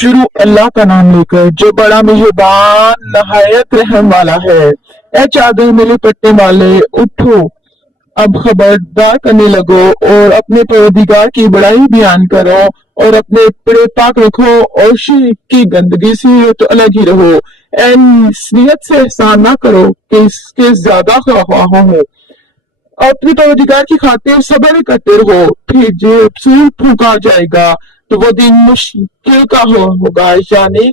شروع اللہ کا نام لے کر جو بڑا مہربان نہایت رحم والا ہے۔ اے چادر میں لپٹنے والے، اٹھو، اب خبردار کرنے لگو اور اپنے پروردگار کی بڑائی بیان کرو اور اپنے پڑے پاک رکھو اور شرک کی گندگی سے تو الگ ہی رہو۔ اے نیت سے احسان نہ کرو کہ اس کے زیادہ خواہاں ہو، اپنے پروردگار کی خاطر صبر کرتے رہو، پھر جب سور پھونکا جائے گا تو وہ دن مشکل کا ہوگا، یعنی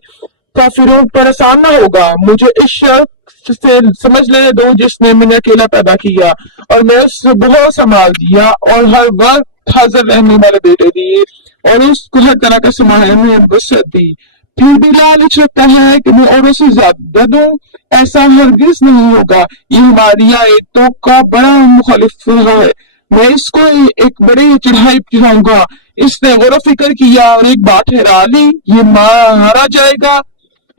کافروں پر آسان نہ ہوگا۔ مجھے اس شخص سے سمجھ لینے دو جس نے مجھے اکیلا پیدا کیا اور میں اس سے بہت سنبھال دیا اور ہر وقت حاضر رہنے والے بیٹے دیے اور اس کو ہر طرح کا سنبھالنے میں وسعت دی۔ پھر بھی لالچ رکھتا ہے کہ میں اوروں سے زیادہ دوں، ایسا ہرگز نہیں ہوگا۔ یہ ہماری آیتوں کا بڑا مخالف رہا ہے، میں اس کو ایک بڑی چڑھائی چڑھاؤں گا۔ اس نے غور و فکر کیا اور ایک بات ٹھہرا لی، یہ مارا جائے گا،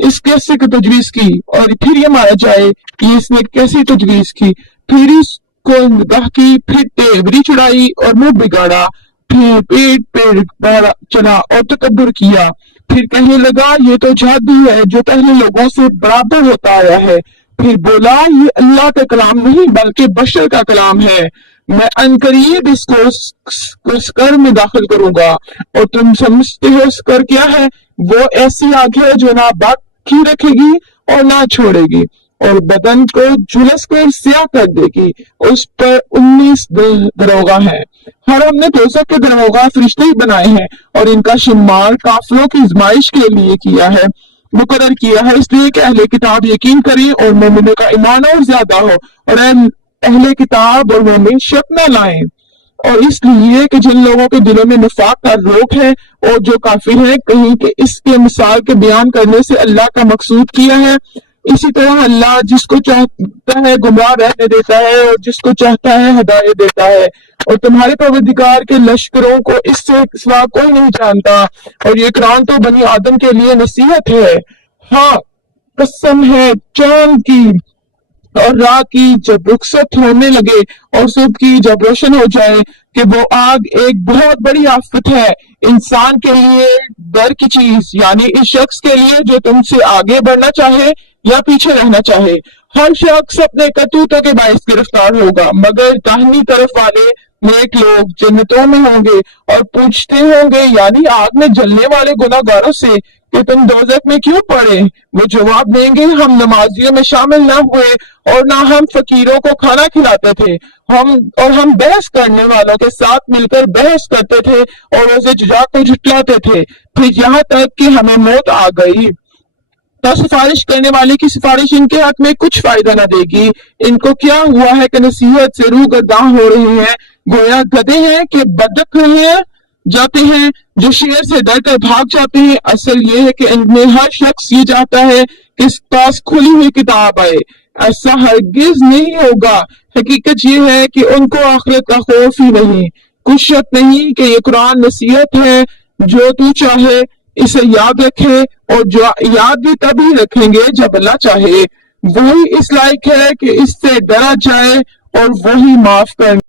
اس کیسے کی تجویز کی، اور پھر یہ مارا جائے کہ اس نے کیسی تجویز کی، پھر اس کو نگاہ کی، پھر ٹیبری چڑھائی اور منہ بگاڑا، پھر پیٹ پہ چلا اور تکبر کیا، پھر کہنے لگا یہ تو جادو ہے جو پہلے لوگوں سے برابر ہوتا آیا ہے، پھر بولا یہ اللہ کا کلام نہیں بلکہ بشر کا کلام ہے، میں عنقریب اس کو سکر میں داخل کروں گا، اور تم سمجھتے ہو سکر کیا ہے؟ وہ ایسی آگ ہے جو نہ باقی رکھے گی اور نہ چھوڑے گی، اور بدن کو جھلس کر سیاہ کر دے گی۔ اس پر 19 دروغہ ہیں، اور ہم نے دوزخ کے دروغہ فرشتے ہی بنائے ہیں، اور ان کا شمار کافروں کی آزمائش کے لیے کیا ہے، مقرر کیا ہے، اس لیے کہ اہل کتاب یقین کریں اور مومنوں کا ایمان اور زیادہ ہو، اور اہل کتاب اور مومن شک نہ لائیں، اور اس لیے کہ جن لوگوں کے دلوں میں نفاق کا روگ ہے اور جو کافر ہیں، کہیں کہ اس کے مثال کے بیان کرنے سے اللہ کا مقصود کیا ہے۔ اسی طرح اللہ جس کو چاہتا ہے گمراہ رہنے دیتا ہے اور جس کو چاہتا ہے ہدایت دیتا ہے، اور تمہارے پروردگار کے لشکروں کو اس سے سوا کوئی نہیں جانتا، اور یہ قرآن تو بنی آدم کے لیے نصیحت ہے۔ ہاں قسم ہے چاند کی اور رات کی جب رخصت ہونے لگے اور صبح کی جب روشن ہو جائے کہ وہ آگ ایک بہت بڑی آفت ہے انسان کے لیے ڈر کی چیز، یعنی اس شخص کے لیے جو تم سے آگے بڑھنا چاہے یا پیچھے رہنا چاہے۔ ہر شخص اپنے کرتوتوں کے باعث گرفتار ہوگا، مگر داہنی طرف والے نیک لوگ جنتوں میں ہوں گے اور پوچھتے ہوں گے، یعنی آگ میں جلنے والے گناہ گاروں سے، کہ تم دوزخ میں کیوں پڑے؟ وہ جواب دیں گے ہم نمازیوں میں شامل نہ ہوئے اور نہ ہم فقیروں کو کھانا کھلاتے تھے، ہم بحث کرنے والوں کے ساتھ مل کر بحث کرتے تھے اور روزے جزا کو جھٹلاتے تھے، پھر یہاں تک کہ ہمیں موت آ گئی۔ تو سفارش کرنے والے کی سفارش ان کے حق میں کچھ فائدہ نہ دے گی۔ ان کو کیا ہوا ہے کہ نصیحت سے روگرداں ہو رہے ہیں، گویا گدھے ہیں کہ بدک رہے جاتے ہیں جو شیر سے ڈر کر بھاگ جاتے ہیں۔ اصل یہ ہے کہ ان میں ہر شخص یہ چاہتا ہے کہ اس پاس کھلی ہوئی کتاب آئے، ایسا ہرگز نہیں ہوگا۔ حقیقت یہ ہے کہ ان کو آخرت کا خوف ہی نہیں۔ کچھ شک نہیں کہ یہ قرآن نصیحت ہے، جو تو چاہے اسے یاد رکھے، اور جو یاد بھی تبھی رکھیں گے جب اللہ چاہے، وہی اس لائق ہے کہ اس سے ڈرا جائے اور وہی معاف کرنے